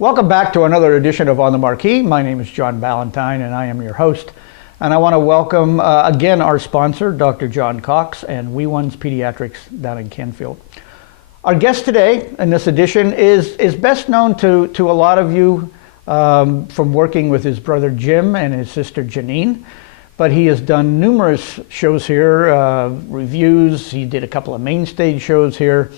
Welcome back to another edition of On the Marquee. My name is John Ballantyne and I am your host. And I want to welcome again our sponsor, Dr. John Cox and Weakland Pediatrics down in Canfield. Our guest today in this edition is best known to a lot of you from working with his brother Jim and his sister Janine. But he has done numerous shows here, reviews. He did a couple of main stage shows here.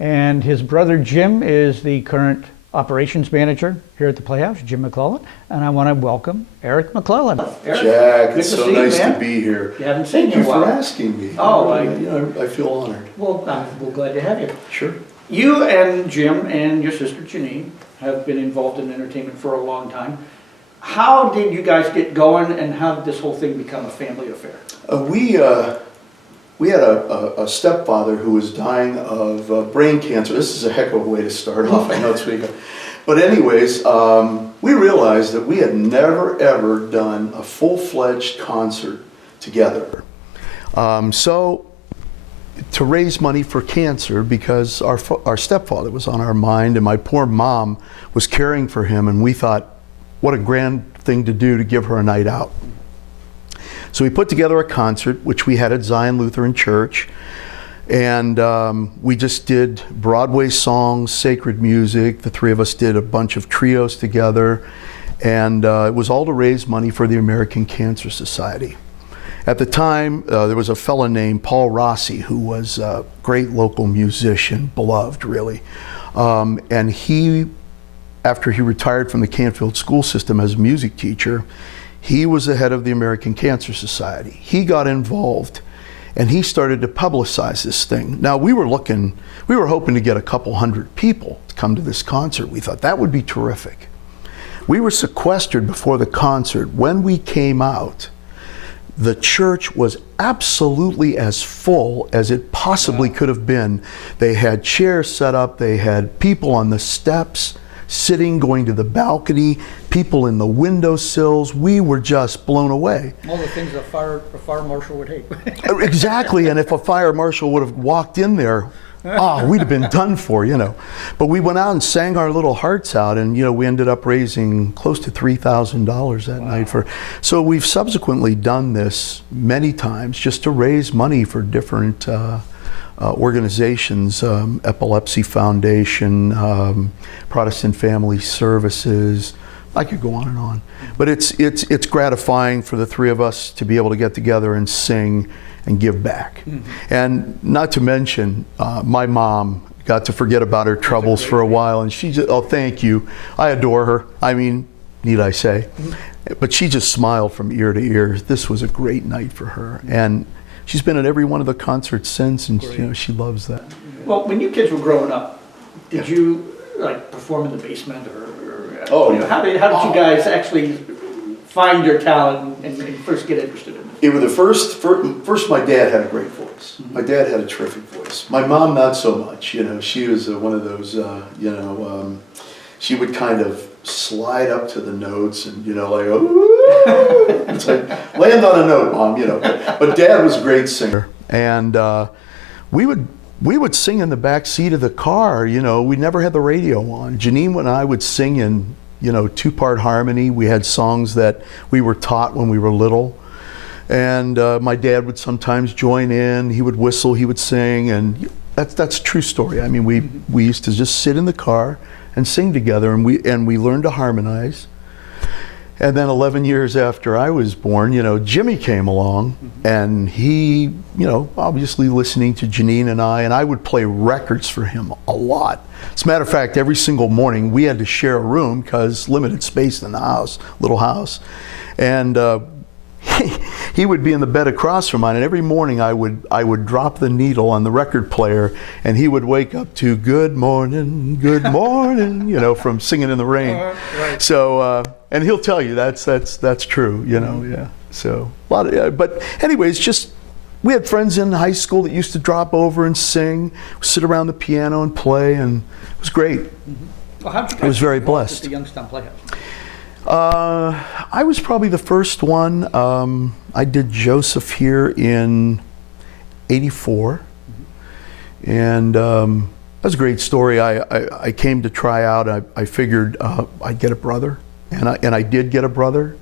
And his brother Jim is the current operations manager here at the Playhouse, Jim McClellan, and I want to welcome Eric McClellan. Eric, Jack, it's so nice to be here. You haven't seen you in a while. Thank you for asking me. Oh, I feel honored. Well, we're glad to have you. Sure. You and Jim and your sister Janine have been involved in entertainment for a long time. How did you guys get going, and how did this whole thing become a family affair? We had a stepfather who was dying of brain cancer. This is a heck of a way to start off. I know it's weak. But anyways, we realized that we had never ever done a full-fledged concert together. So to raise money for cancer, because our stepfather was on our mind and my poor mom was caring for him, and we thought, what a grand thing to do to give her a night out. So we put together a concert, which we had at Zion Lutheran Church, and we just did Broadway songs, sacred music. The three of us did a bunch of trios together, and it was all to raise money for the American Cancer Society. At the time, there was a fella named Paul Rossi, who was a great local musician, beloved really, and he, after he retired from the Canfield school system as a music teacher, he was the head of the American Cancer Society. He got involved and he started to publicize this thing. Now we were hoping to get a couple hundred people to come to this concert. We thought that would be terrific. We were sequestered before the concert. When we came out, the church was absolutely as full as it possibly could have been. They had chairs set up, they had people on the steps, sitting, going to the balcony, people in the windowsills. We were just blown away. All the things a fire marshal would hate. Exactly, and if a fire marshal would have walked in there, we'd have been done for, you know. But we went out and sang our little hearts out, and we ended up raising close to $3,000 that night. So we've subsequently done this many times just to raise money for different organizations, Epilepsy Foundation, Protestant Family Services. I could go on and on, but it's gratifying for the three of us to be able to get together and sing and give back. Mm-hmm. And not to mention, my mom got to forget about her troubles for a while, and she just, thank you. I adore her. I mean, need I say? Mm-hmm. But she just smiled from ear to ear. This was a great night for her, and she's been at every one of the concerts since, and she loves that. Well, when you kids were growing up, did you perform in the basement, or how did you guys actually find your talent and first get interested in it? It was first my dad had a great voice. Mm-hmm. My dad had a terrific voice. My mom not so much. She was one of those. She would kind of slide up to the notes and it's like land on a note, Mom. But Dad was a great singer, and we would sing in the back seat of the car. We never had the radio on. Janine and I would sing in two-part harmony. We had songs that we were taught when we were little, and my dad would sometimes join in. He would whistle, he would sing, and that's a true story. I mean, we used to just sit in the car and sing together, and we learned to harmonize. And then 11 years after I was born, Jimmy came along, and he, obviously listening to Janine and I would play records for him a lot. As a matter of fact, every single morning we had to share a room because limited space in the house, little house. And he would be in the bed across from mine, and every morning I would drop the needle on the record player, and he would wake up to "Good morning, from Singing in the Rain. Right. So, and he'll tell you that's true, yeah. So a lot of, but anyways, just we had friends in high school that used to drop over and sing, sit around the piano and play, and it was great. Mm-hmm. Well, how'd you guys I was very get blessed. At the Youngstown Playhouse? I was probably the first one. I did Joseph here in '84, and That's a great story. I came to try out. I figured I'd get a brother, and I did get a brother.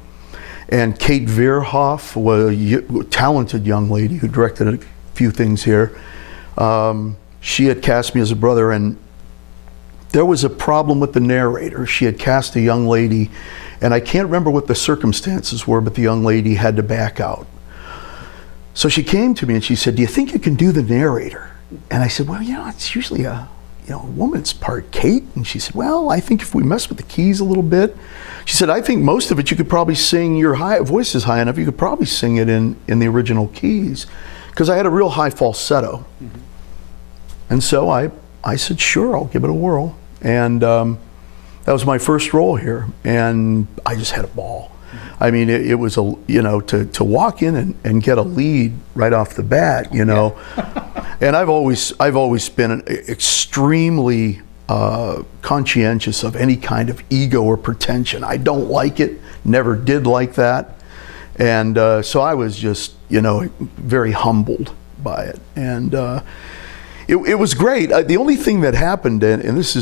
And Kate Veerhoff was a talented young lady who directed a few things here. She had cast me as a brother, and there was a problem with the narrator. She had cast a young lady, and I can't remember what the circumstances were, but the young lady had to back out. So she came to me and she said, "Do you think you can do the narrator?" And I said, "Well, it's usually a woman's part, Kate." And she said, "Well, I think if we mess with the keys a little bit," she said, "I think most of it you could probably sing, your voice is high enough, you could probably sing it in the original keys." Because I had a real high falsetto. Mm-hmm. And so I said, "Sure, I'll give it a whirl." And that was my first role here, and I just had a ball. Mm-hmm. I mean, it was to walk in and get a lead right off the bat, Yeah. And I've always been extremely conscientious of any kind of ego or pretension. I don't like it, never did like that, and so I was just very humbled by it, and it was great. The only thing that happened, and this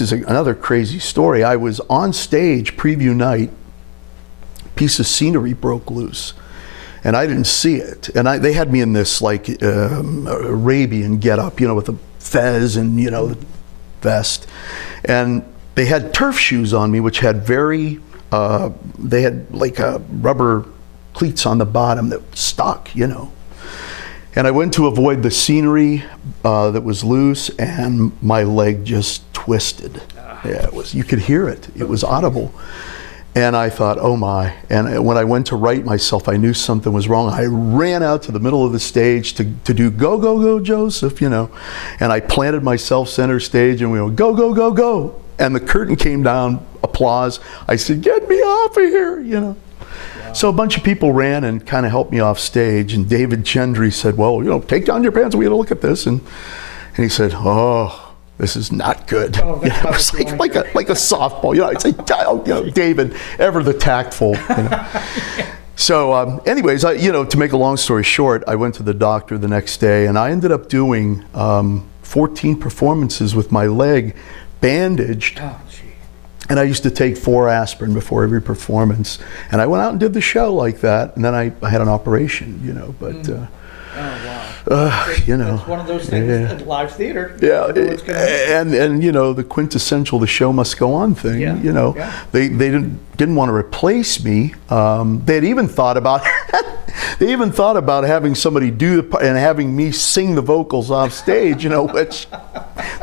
is another crazy story. I was on stage preview night. A piece of scenery broke loose, and I didn't see it. And they had me in this like Arabian getup, with a fez and the vest, and they had turf shoes on me, which had they had like rubber cleats on the bottom that stuck, And I went to avoid the scenery that was loose, and my leg just twisted. Yeah, you could hear it. It was audible. And I thought, oh my. And when I went to right myself, I knew something was wrong. I ran out to the middle of the stage to do go, go, go, Joseph, And I planted myself center stage, and we went, go, go, go, go. And the curtain came down, applause. I said, "Get me off of here, Wow. So a bunch of people ran and kind of helped me off stage, and David Jendre said, "Well, take down your pants, we got to look at this." And he said, "Oh, this is not good." It was like a softball. It's like, David, ever the tactful. So anyways, to make a long story short, I went to the doctor the next day, and I ended up doing 14 performances with my leg bandaged. Oh, gee. And I used to take 4 aspirin before every performance. And I went out and did the show like that. And then I had an operation, but... oh, wow. It's one of those things at live theater. Yeah, and the quintessential "the show must go on" thing. Yeah. They didn't want to replace me. They had even thought about having somebody do the part and having me sing the vocals off stage. Which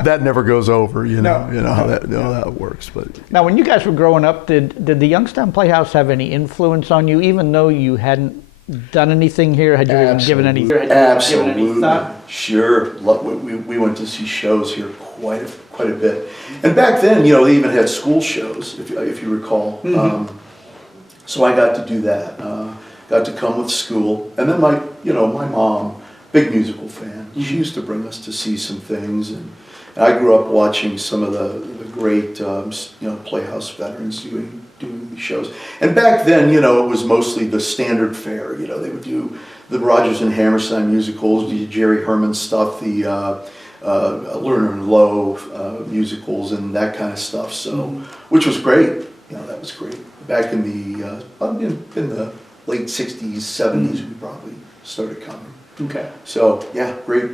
that never goes over. How that works. But now, when you guys were growing up, did the Youngstown Playhouse have any influence on you, even though you hadn't done anything here? Had you even given any? Absolutely, sure. We went to see shows here quite a bit, and back then, they even had school shows, if you recall. Mm-hmm. So I got to do that. Got to come with school, and then my mom, big musical fan. Mm-hmm. She used to bring us to see some things, and I grew up watching some of the great Playhouse veterans doing these shows. And back then, it was mostly the standard fare. They would do the Rodgers and Hammerstein musicals, the Jerry Herman stuff, the Lerner and Lowe musicals, and that kind of stuff. So, which was great. That was great. Back in the late '60s, '70s, we probably started coming. Okay. So yeah, great.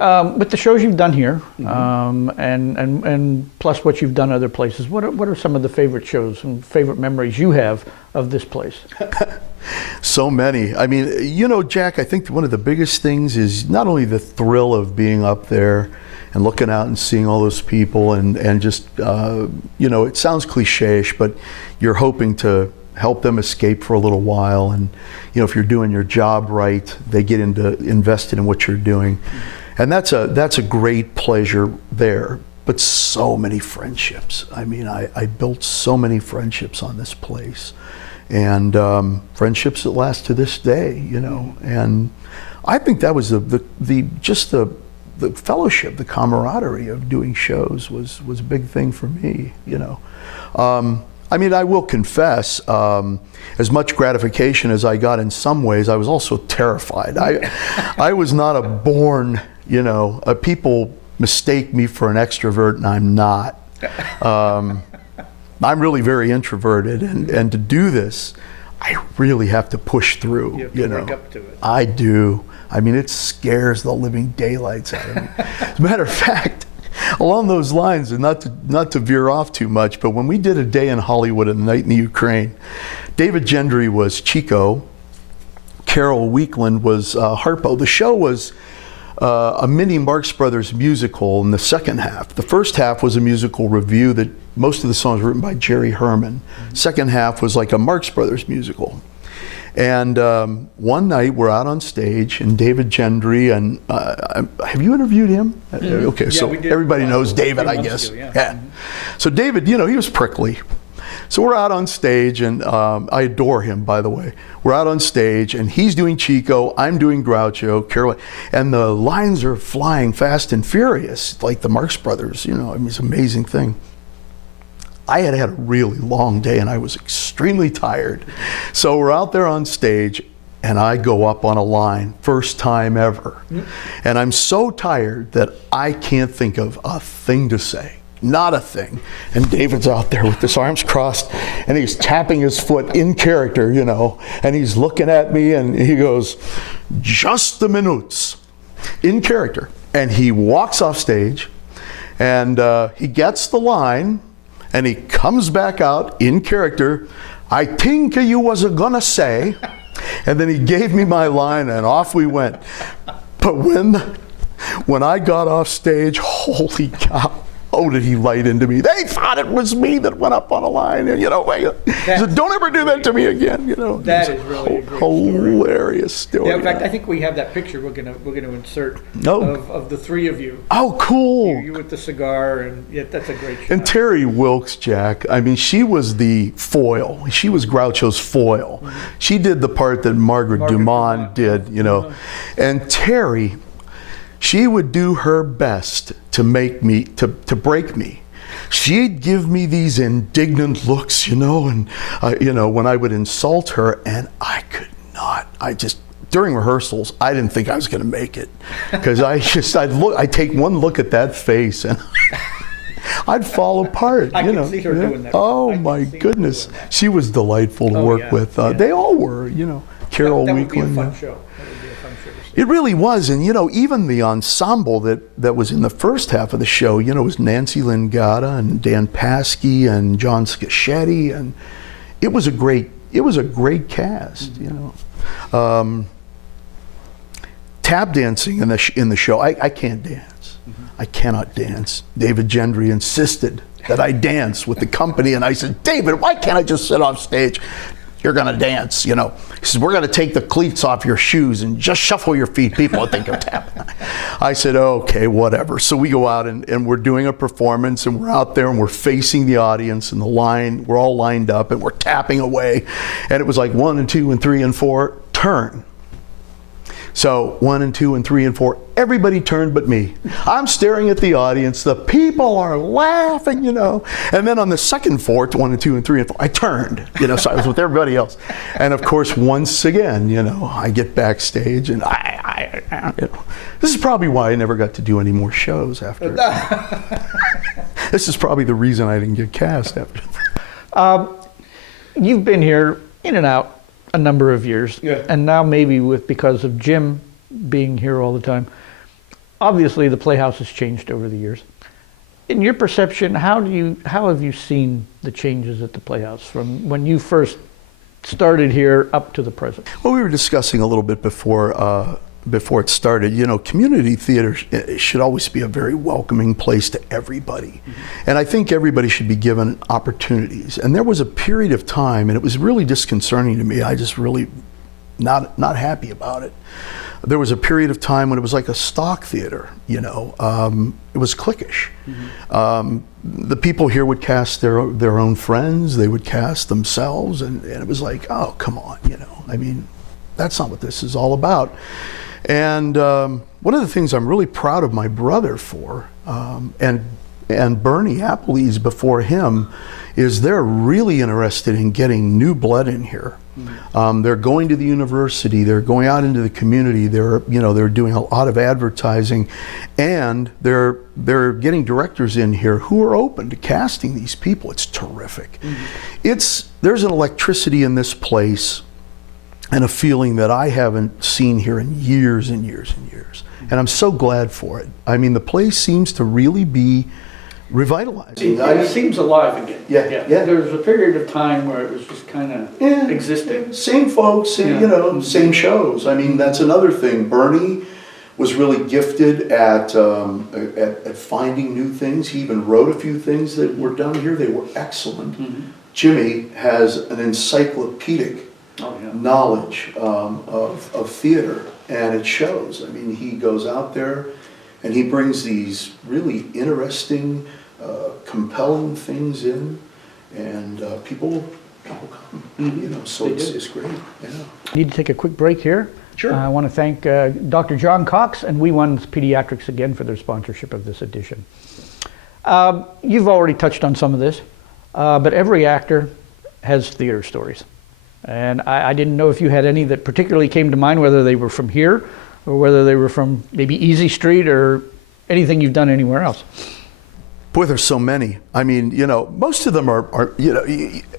With the shows you've done here, and plus what you've done other places, what are some of the favorite shows and favorite memories you have of this place? So many. I mean, Jack, I think one of the biggest things is not only the thrill of being up there and looking out and seeing all those people and just, it sounds cliche-ish, but you're hoping to help them escape for a little while. And, if you're doing your job right, they get invested in what you're doing. And that's a great pleasure there, but so many friendships. I mean, I built so many friendships on this place, and friendships that last to this day. And I think that was the fellowship, the camaraderie of doing shows was a big thing for me. I mean, I will confess, as much gratification as I got in some ways, I was also terrified. I was not a born, people mistake me for an extrovert, and I'm not. I'm really very introverted, and to do this, I really have to push through. You have to work up to it. I do. I mean, it scares the living daylights out of me. As a matter of fact, along those lines, and not to veer off too much, but when we did A Day in Hollywood and A Night in the Ukraine, David Jendre was Chico, Carol Weakland was Harpo. The show was a mini Marx Brothers musical in the second half. The first half was a musical review that most of the songs were written by Jerry Herman. Second half was like a Marx Brothers musical. And one night we're out on stage, and David Jendre, and have you interviewed him? Okay, yeah, so everybody knows David, I guess. Yeah. So David, he was prickly. So we're out on stage, and I adore him, by the way. We're out on stage, and he's doing Chico, I'm doing Groucho, Carol, and the lines are flying fast and furious, like the Marx Brothers. I mean, it's an amazing thing. I had had a really long day, and I was extremely tired. So we're out there on stage, and I go up on a line, first time ever. And I'm so tired that I can't think of a thing to say. Not a thing. And David's out there with his arms crossed, and he's tapping his foot in character, and he's looking at me, and he goes, "Just the minutes," in character. And he walks off stage, and he gets the line, and he comes back out in character, "I think you was gonna say," and then he gave me my line, and off we went. But when I got off stage, holy cow, oh, did he light into me. They thought it was me that went up on a line, and he said, "Don't ever do that to me again." That is really a great hilarious story. Yeah, in fact, I think we have that picture we're gonna insert of the three of you. Oh, cool. You with the cigar, and that's a great shot. And Terry Wilkes, Jack, I mean, she was the foil. She was Groucho's foil. She did the part that Margaret Dumont did, And Terry, she would do her best to make me, to break me. She'd give me these indignant looks, and when I would insult her, and I could not. During rehearsals, I didn't think I was going to make it, because I'd take one look at that face, and I'd fall apart. I can see her doing that. Oh my goodness, she was delightful to work with. They all were, Carol Weakland. That would be a fun show. It really was, and even the ensemble that was in the first half of the show, was Nancy Lingata and Dan Paskey and John Scaschetti, and it was a great cast. Tap dancing in the show, I can't dance. I cannot dance. David Jendre insisted that I dance with the company, and I said, "David, why can't I just sit off stage? You're gonna dance, He says, "We're gonna take the cleats off your shoes and just shuffle your feet. People will think you're tapping." I said, "Okay, whatever." So we go out and we're doing a performance, and we're out there and we're facing the audience, and we're all lined up, and we're tapping away. And it was like 1 and 2 and 3 and 4, turn. So 1 and 2 and 3 and 4, everybody turned but me. I'm staring at the audience, the people are laughing, And then on the second 4, 1 and 2 and 3 and 4, I turned, so I was with everybody else. And of course, once again, I get backstage, and this is probably why I never got to do any more shows after. This is probably the reason I didn't get cast after. You've been here in and out a number of years, and now maybe because of Jim being here all the time, obviously the Playhouse has changed over the years. In your perception, how have you seen the changes at the Playhouse from when you first started here up to the present? Well, we were discussing a little bit before it started. Community theater should always be a very welcoming place to everybody. And I think everybody should be given opportunities. And there was a period of time, and it was really disconcerting to me. I just really not happy about it. There was a period of time when it was like a stock theater, it was cliquish. The people here would cast their own friends, they would cast themselves, and it was like, oh, come on, I mean, that's not what this is all about. And one of the things I'm really proud of my brother for, and Bernie Applees before him, is they're really interested in getting new blood in here. They're going to the university, they're going out into the community, they're doing a lot of advertising, and they're getting directors in here who are open to casting these people. It's terrific. There's an electricity in this place and a feeling that I haven't seen here in years and years and years. And I'm so glad for it. I mean, the place seems to really be revitalized. It seems alive again. Yeah. There was a period of time where it was just kind of existing. Same folks, same shows. I mean, that's another thing. Bernie was really gifted at finding new things. He even wrote a few things that were done here. They were excellent. Jimmy has an encyclopedic knowledge of theater, and it shows. I mean, he goes out there and he brings these really interesting, compelling things in, and people come. So it's great. Yeah. Need to take a quick break here. Sure. I want to thank Dr. John Cox and We One's Pediatrics again for their sponsorship of this edition. You've already touched on some of this, but every actor has theater stories. And I didn't know if you had any that particularly came to mind, whether they were from here or whether they were from maybe Easy Street or anything you've done anywhere else. Boy, there's so many. I mean, most of them are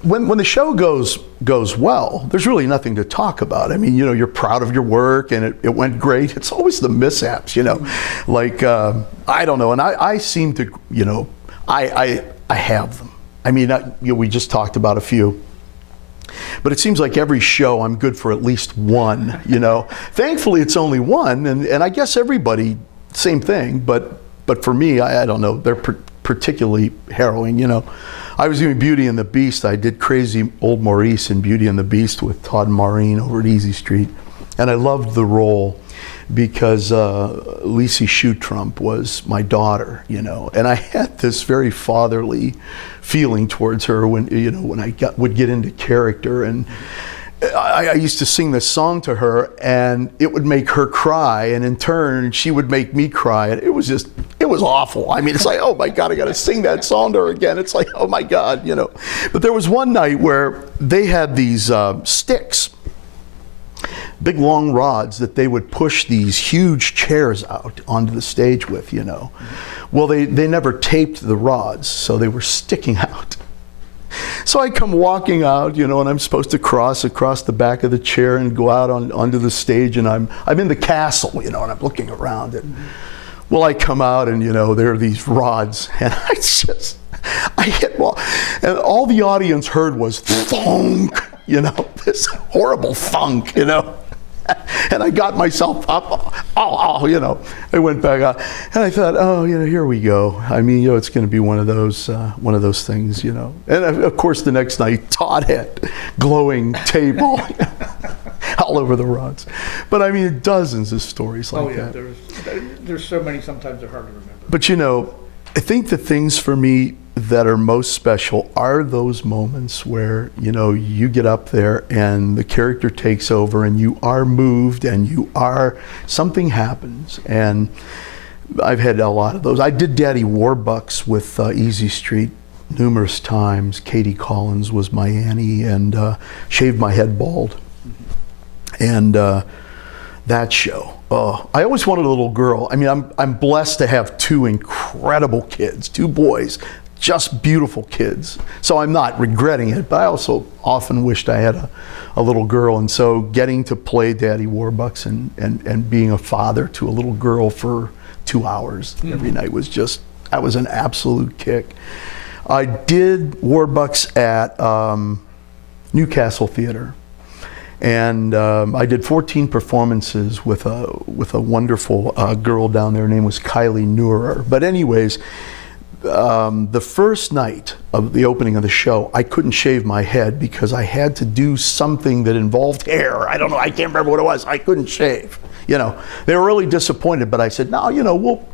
when the show goes well, there's really nothing to talk about. I mean, you're proud of your work and it went great. It's always the mishaps, like, I don't know. And I seem to, I have them. I mean, we just talked about a few. But it seems like every show I'm good for at least one, Thankfully, it's only one, and I guess everybody, same thing. But for me, I don't know, they're particularly harrowing, I was doing Beauty and the Beast. I did Crazy Old Maurice in Beauty and the Beast with Todd and Maureen over at Easy Street. And I loved the role because Lacey Shoe-Trump was my daughter, and I had this very fatherly feeling towards her when I would get into character, and I used to sing this song to her, and it would make her cry, and in turn she would make me cry, and it was awful. I mean, it's like, oh my God, I got to sing that song to her again. It's like, oh my God, But there was one night where they had these sticks, big long rods that they would push these huge chairs out onto the stage with, Well, they never taped the rods, so they were sticking out. So I come walking out, and I'm supposed to cross across the back of the chair and go out onto the stage, and I'm in the castle, and I'm looking around it. Well, I come out and, there are these rods, and I hit wall, and all the audience heard was thunk, this horrible thunk, And I got myself up, I went back out, and I thought, oh, here we go. I mean, it's going to be one of those things, And of course, the next night, Todd had glowing tape all over the rods. But I mean, dozens of stories like that. There's so many. Sometimes they're hard to remember. But I think the things for me that are most special are those moments where you get up there and the character takes over and you are moved and something happens, and I've had a lot of those. I did Daddy Warbucks with Easy Street numerous times. Katie Collins was my Annie, and shaved my head bald. And that show, I always wanted a little girl. I mean, I'm blessed to have two incredible kids, two boys, just beautiful kids. So I'm not regretting it, but I also often wished I had a little girl. And so getting to play Daddy Warbucks and being a father to a little girl for 2 hours every night that was an absolute kick. I did Warbucks at Newcastle Theater. And I did 14 performances with a wonderful girl down there. Her name was Kylie Neurer. But anyways, the first night of the opening of the show, I couldn't shave my head because I had to do something that involved hair. I don't know, I can't remember what it was. I couldn't shave. They were really disappointed, but I said, no,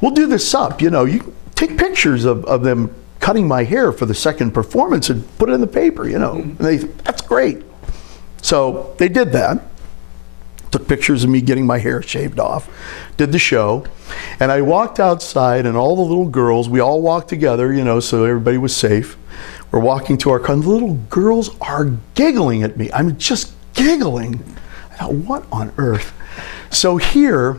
we'll do this up. You take pictures of them cutting my hair for the second performance and put it in the paper. And they, that's great. So they did that. Took pictures of me getting my hair shaved off, did the show, and I walked outside, and all the little girls, we all walked together, so everybody was safe. we're walking to our car, and the little girls are giggling at me. I'm just giggling. I thought, what on earth? So here,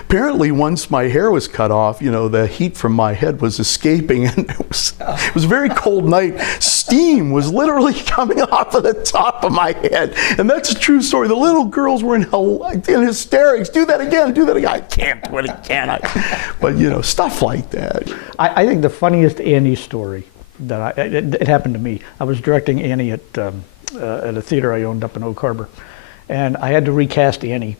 apparently once my hair was cut off, the heat from my head was escaping, and it was a very cold night. Steam was literally coming off of the top of my head. And that's a true story. The little girls were in hysterics. Do that again, do that again. I can't do it again. But, stuff like that. I think the funniest Annie story that it happened to me. I was directing Annie at a theater I owned up in Oak Harbor. And I had to recast Annie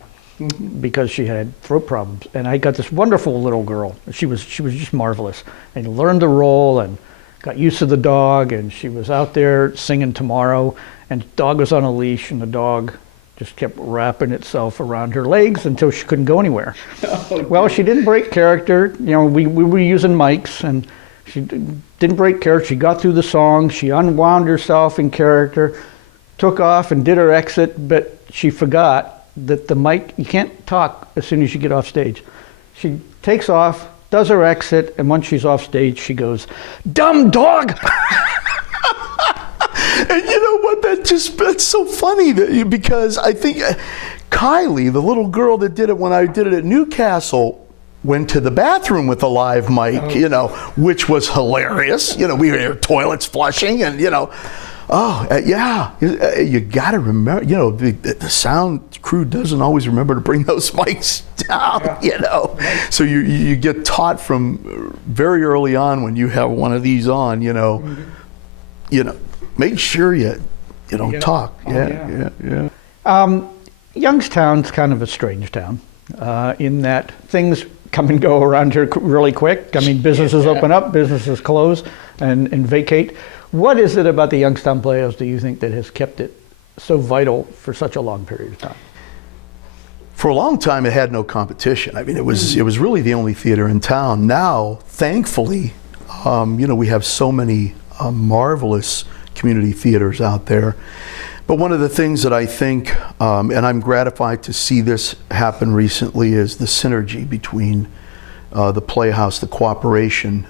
because she had throat problems. And I got this wonderful little girl. She was just marvelous, and learned the role and got used to the dog, and she was out there singing Tomorrow, and the dog was on a leash, and the dog just kept wrapping itself around her legs until she couldn't go anywhere. Well, she didn't break character. We were using mics, and she didn't break character. She got through the song. She unwound herself in character, took off and did her exit, but she forgot that the mic, you can't talk as soon as you get off stage. She takes off, does her exit, and once she's off stage, she goes, "Dumb dog!" And you know what? That's so funny because I think Kylie, the little girl that did it when I did it at Newcastle, went to the bathroom with a live mic, which was hilarious. We hear toilets flushing, and yeah, you got to remember. The sound crew doesn't always remember to bring those mics down. So you get taught from very early on when you have one of these on. Make sure you don't talk. Yeah. Youngstown's kind of a strange town in that things come and go around here really quick. I mean, businesses open up, businesses close and vacate. What is it about the Youngstown Playhouse, do you think, that has kept it so vital for such a long period of time? For a long time, it had no competition. I mean, it was really the only theater in town. Now, thankfully, we have so many marvelous community theaters out there. But one of the things that I think, and I'm gratified to see this happen recently, is the synergy between the Playhouse, the cooperation.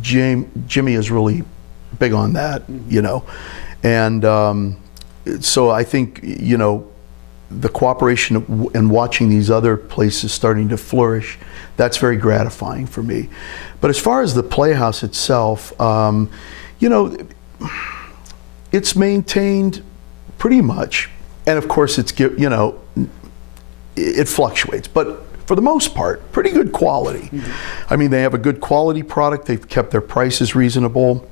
Jimmy is really big on that, and so I think the cooperation and watching these other places starting to flourish, that's very gratifying for me. But as far as the Playhouse itself, it's maintained pretty much, and of course it fluctuates, but for the most part, pretty good quality. I mean, they have a good quality product. They've kept their prices reasonable.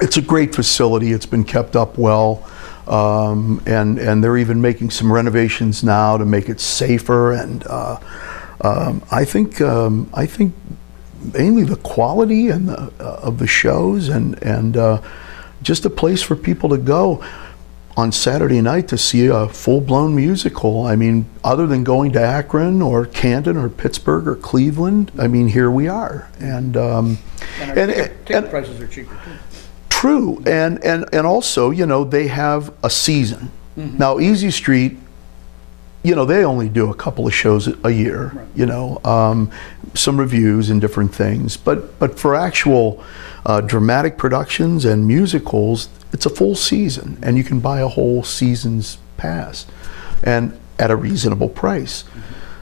It's a great facility. It's been kept up well, and they're even making some renovations now to make it safer. And I think mainly the quality and of the shows and just a place for people to go on Saturday night to see a full-blown musical. I mean, other than going to Akron or Canton or Pittsburgh or Cleveland, I mean, here we are. And ticket prices are cheaper too. True, and also, they have a season. Now, Easy Street, they only do a couple of shows a year, right. Some reviews and different things. But for actual dramatic productions and musicals, it's a full season, and you can buy a whole season's pass, and at a reasonable price.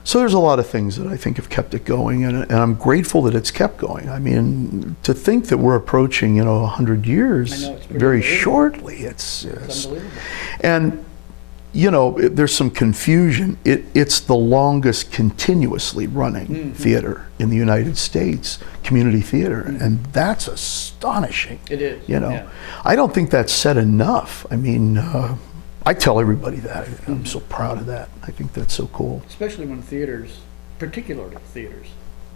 So there's a lot of things that I think have kept it going, and I'm grateful that it's kept going. I mean, to think that we're approaching 100 years very shortly, it's unbelievable. And there's some confusion. It's the longest continuously running theater in the United States, community theater, and that's astonishing. It is. Yeah. I don't think that's said enough. I mean, I tell everybody that. I'm so proud of that. I think that's so cool. Especially when theaters, particularly theaters,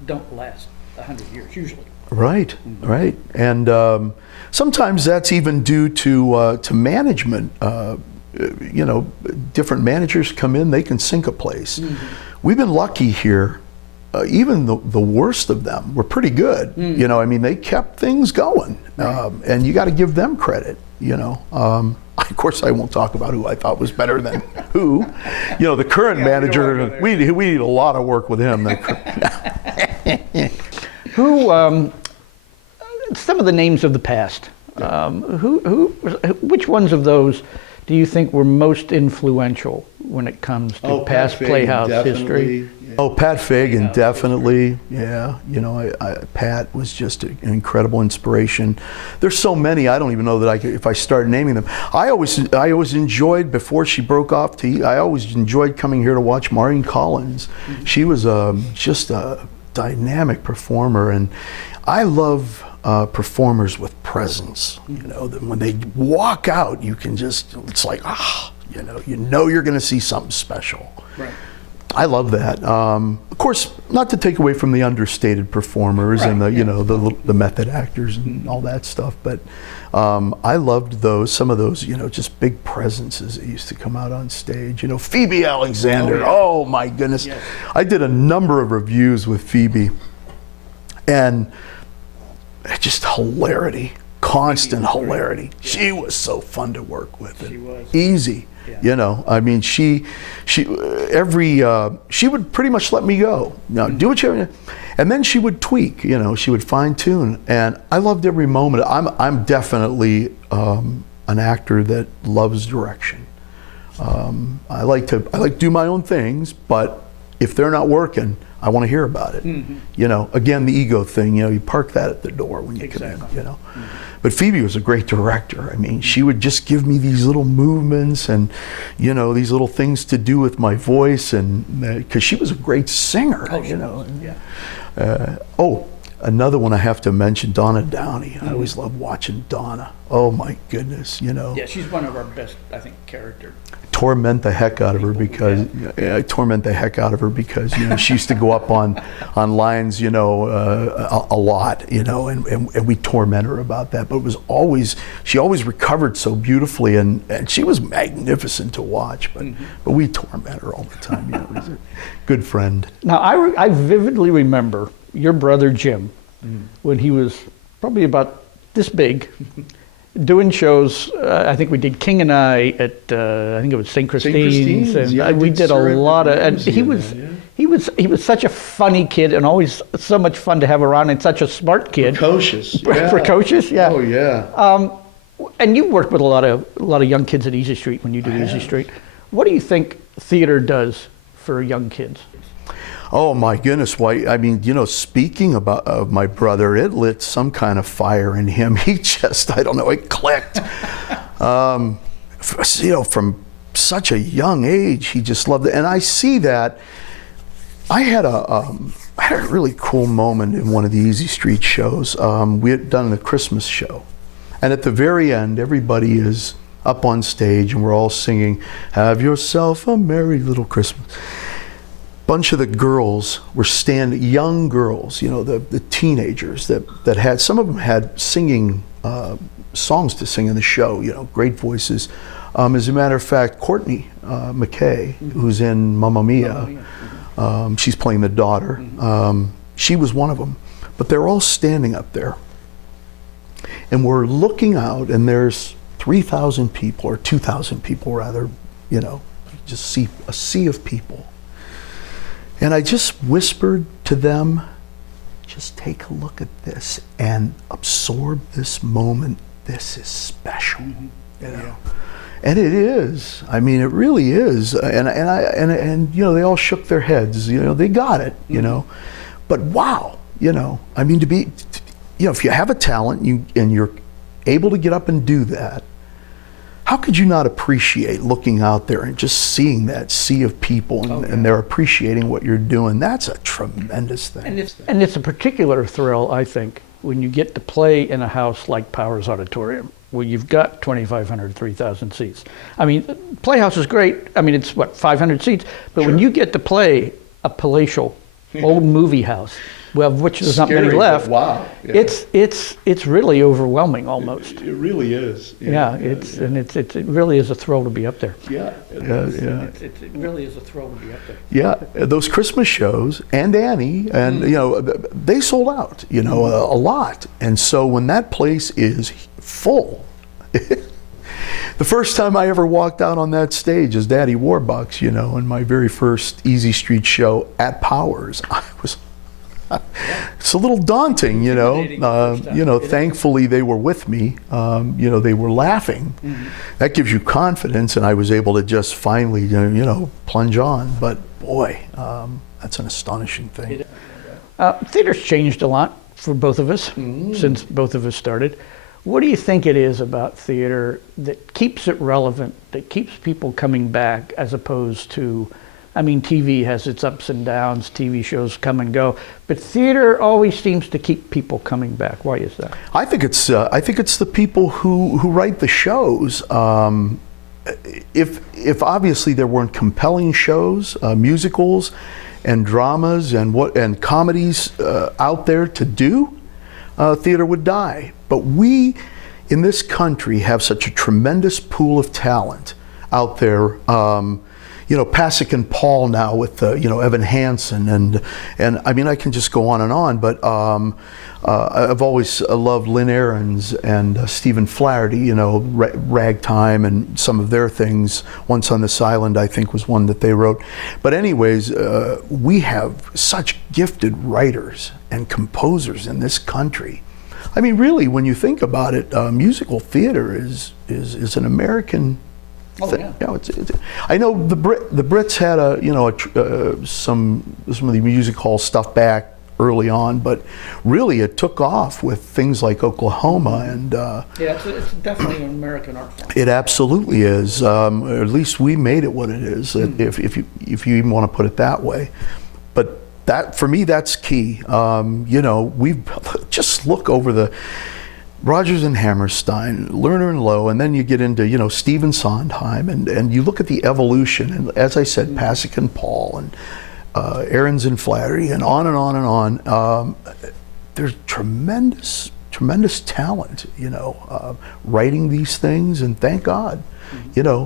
don't last 100 years usually. Right, right. And sometimes that's even due to management. Different managers come in, they can sink a place. We've been lucky here. Even the worst of them were pretty good. I mean, they kept things going, right. And you got to give them credit. Of course, I won't talk about who I thought was better than who. The current manager, we need a lot of work with him. Who? some of the names of the past. Which ones of those do you think were most influential when it comes to past Playhouse history? Yeah. Oh, Pat Fagan, definitely. Yeah, you know, Pat was just an incredible inspiration. There's so many, I don't even know that I could, if I start naming them. I always enjoyed, before she broke off, I always enjoyed coming here to watch Maureen Collins. Mm-hmm. She was just a dynamic performer, and I love performers with presence. You know, that when they walk out, you can just, it's like, you know you're going to see something special. Right. I love that. Of course, not to take away from the understated performers and the, you know, the method actors and all that stuff, but I loved those, some of those, you know, just big presences that used to come out on stage. You know, Phoebe Alexander, oh my goodness. Yes. I did a number of reviews with Phoebe, and just hilarity, constant hilarity. Yeah. She was so fun to work with. She was. Easy. Yeah. You know, I mean, she would pretty much let me go. Now, do what you, and then she would tweak. You know, she would fine tune, and I loved every moment. I'm definitely an actor that loves direction. I like to do my own things, but if they're not working, I want to hear about it. Mm-hmm. You know, again, the ego thing. You know, you park that at the door when you come in. You know. Mm-hmm. But Phoebe was a great director. I mean, she would just give me these little movements and, you know, these little things to do with my voice, and because she was a great singer, you know. Yeah. Another one I have to mention, Donna Downey. Mm-hmm. I always loved watching Donna. Oh my goodness, you know. Yeah, she's one of our best, I think, character. Torment the heck out of her because you know, she used to go up on lines, you know, a lot, you know, and we torment her about that. But it was always, she always recovered so beautifully, and she was magnificent to watch. But we torment her all the time. You know, he's a good friend. Now I vividly remember your brother Jim when he was probably about this big. Doing shows, I think we did King and I at I think it was St. Christine's, and we did a lot of. And he was such a funny kid, and always so much fun to have around, and such a smart kid. Precocious, yeah. Precocious, yeah. Oh yeah. And you worked with a lot of young kids at Easy Street when you did Easy Street. What do you think theater does for young kids? Oh my goodness! Why? I mean, you know, speaking of my brother, it lit some kind of fire in him. He just, I don't know, it clicked. You know, from such a young age, he just loved it, and I see that. I had a really cool moment in one of the Easy Street shows. We had done a Christmas show, and at the very end, everybody is up on stage, and we're all singing, "Have yourself a merry little Christmas." Bunch of the girls were young girls, you know, the teenagers that had, some of them had singing songs to sing in the show, you know, great voices. As a matter of fact, Courtney McKay, who's in Mamma Mia, she's playing the daughter. She was one of them, but they're all standing up there, and we're looking out, and there's 3,000 people, or 2,000 people rather, you know, just see a sea of people. And I just whispered to them, just take a look at this and absorb this moment. This is special, you know. Yeah. And it is. I mean, it really is. And you know, they all shook their heads. You know, they got it. You know, but wow, you know. I mean, you know, if you have a talent and you're able to get up and do that, how could you not appreciate looking out there and just seeing that sea of people and they're appreciating what you're doing? That's a tremendous thing. And it's a particular thrill, I think, when you get to play in a house like Powers Auditorium, where you've got 2,500, 3,000 seats. I mean, Playhouse is great. I mean, it's 500 seats, but when you get to play a palatial old movie house, well, which there's not many left. Wow. Yeah. It's really overwhelming almost. It really is. It really is a thrill to be up there. Yeah. It really is a thrill to be up there. Yeah, those Christmas shows and Annie and you know, they sold out, you know, a lot. And so when that place is full, the first time I ever walked out on that stage as Daddy Warbucks, you know, in my very first Easy Street show at Powers, It's a little daunting, you know. Thankfully they were with me. They were laughing. That gives you confidence, and I was able to just finally, plunge on. But boy, that's an astonishing thing. Theater's changed a lot for both of us since both of us started. What do you think it is about theater that keeps it relevant, that keeps people coming back, as opposed to, TV has its ups and downs, TV shows come and go, but theater always seems to keep people coming back. Why is that? I think it's the people who write the shows. If obviously there weren't compelling shows, musicals, and dramas and comedies out there to do, theater would die. But we in this country have such a tremendous pool of talent out there. Pasek and Paul now with Evan Hansen and I can just go on, but I've always loved Lynn Ahrens and Stephen Flaherty, Ragtime and some of their things. Once on This Island, I think, was one that they wrote. But anyways, we have such gifted writers and composers in this country. Really, when you think about it, musical theater is an American thing. Yeah. I know the Brits had some of the music hall stuff back early on, but really it took off with things like Oklahoma and. It's definitely an American art form. It absolutely is. Or at least we made it what it is, if you even want to put it that way. But that, for me, that's key. We just look over the Rodgers and Hammerstein, Lerner and Lowe, and then you get into Stephen Sondheim, and you look at the evolution. And as I said, Pasek and Paul, and Ahrens and Flaherty, and on and on and on. There's tremendous talent, writing these things, and thank God,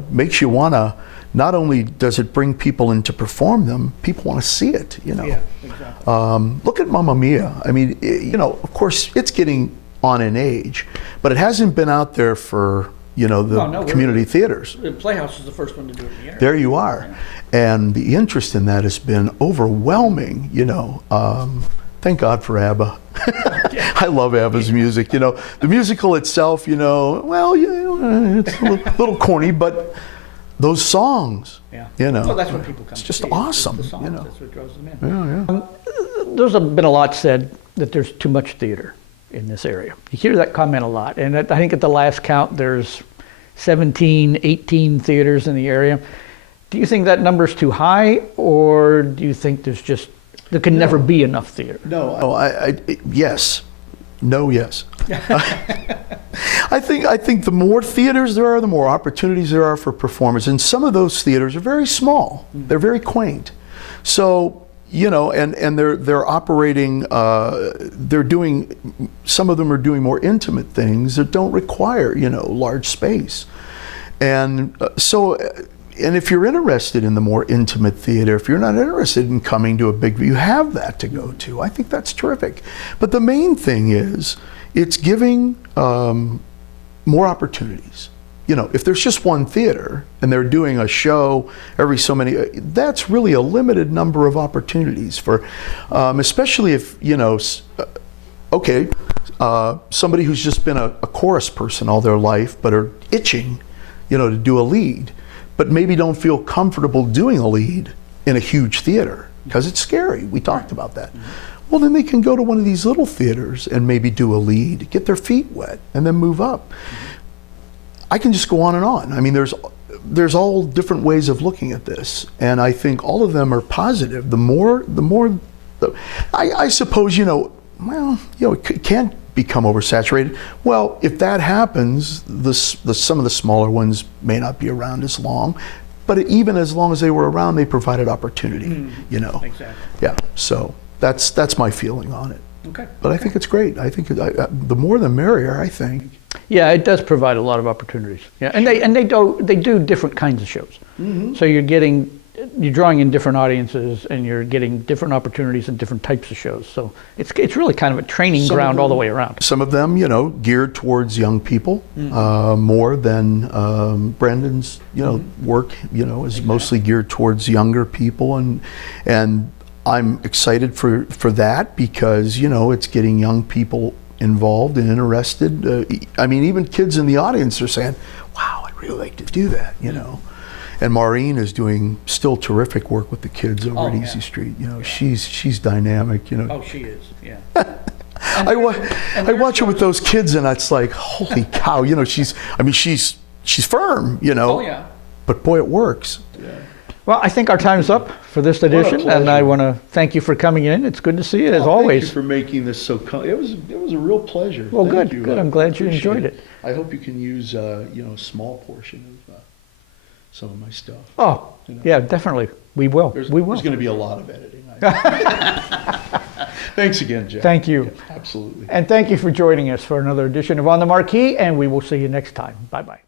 makes you want to. Not only does it bring people in to perform them, people want to see it, Yeah, exactly. Look at Mamma Mia. Of course, it's getting on in age, but it hasn't been out there for, community theaters. The Playhouse is the first one to do it in the area. There you are. Yeah. And the interest in that has been overwhelming, Thank God for ABBA. I love ABBA's music. The musical itself, it's a little corny, but those songs, Well, that's what people come it's to just see. awesome. It's the songs, that's what draws them in. Yeah. There's been a lot said that there's too much theater in this area. You hear that comment a lot, and I think at the last count there's 17, 18 theaters in the area. Do you think that number's too high, or do you think there can never be enough theater? No, yes. No, yes. I think the more theaters there are, the more opportunities there are for performers. And some of those theaters are very small. They're very quaint. So, and they're operating, some of them are doing more intimate things that don't require, large space. And and if you're interested in the more intimate theater, if you're not interested in coming to a big, you have that to go to. I think that's terrific. But the main thing is, it's giving more opportunities. If there's just one theater and they're doing a show every so many, that's really a limited number of opportunities for, especially if, somebody who's just been a chorus person all their life, but are itching, to do a lead, but maybe don't feel comfortable doing a lead in a huge theater because it's scary. We talked about that. Well, then they can go to one of these little theaters and maybe do a lead, get their feet wet, and then move up. I can just go on and on. There's all different ways of looking at this, and I think all of them are positive. I suppose, it can't become oversaturated. Well, if that happens, some of the smaller ones may not be around as long, but even as long as they were around, they provided opportunity. Exactly. Yeah. So that's my feeling on it. Okay. But I think it's great. I think the more the merrier, I think. Yeah, it does provide a lot of opportunities. Yeah, and they do different kinds of shows. So you're drawing in different audiences, and you're getting different opportunities and different types of shows. So it's really kind of a training ground all the way around. Some of them, geared towards young people more than Brandon's, work, is mostly geared towards younger people, and I'm excited for that because, you know, it's getting young people involved and interested. I mean, even kids in the audience are saying, wow, I'd really like to do that, you know. And Maureen is doing still terrific work with the kids over at Easy Street. You know, she's dynamic, you know. Oh, she is, yeah. I watch her with those kids and it's like, holy cow, you know, she's firm, you know. Oh, yeah. But boy, it works. Yeah. Well, I think our time's up for this edition, and I want to thank you for coming in. It's good to see you, as always. Thank you for making this so. It was a real pleasure. Well, good. I'm glad you enjoyed it. I hope you can use you know, a small portion of some of my stuff. Oh, you know? Yeah, definitely. We will. There's going to be a lot of editing. Thanks again, Jeff. Thank you. Yeah, absolutely. And thank you for joining us for another edition of On the Marquee, and we will see you next time. Bye-bye.